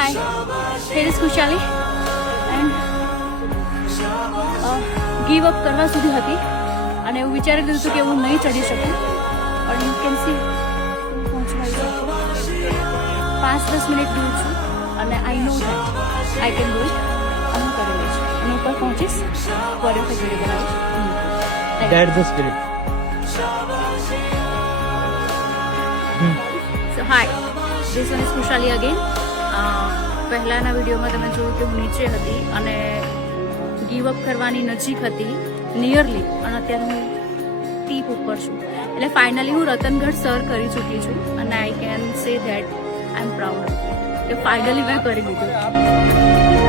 Hi, here is Kushali and give up કરવા સુધી હતી અને એવું વિચારી લીધું હતું કે હું નહીં ચડી શકું પણ યુ કેન સી પહોંચવા 5-10 મિનિટ દૂર છું અને I know that I can do it અને હું કરી લઈશ અને ઉપર પહોંચીશ ફરી વખત વિડીયો બનાવીશ. That's the spirit. So hi, this one is Kushali again. પહેલાંના વિડીયોમાં તમે જોયું કે હું નીચે હતી અને ગીવ અપ કરવાની નજીક હતી નિયરલી અને અત્યારે હું ટીપ ઉપર છું એટલે ફાઇનલી હું રતનગઢ સર કરી ચૂકી છું અને I can say that I M proud કે ફાઇનલી મેં કરી લીધું.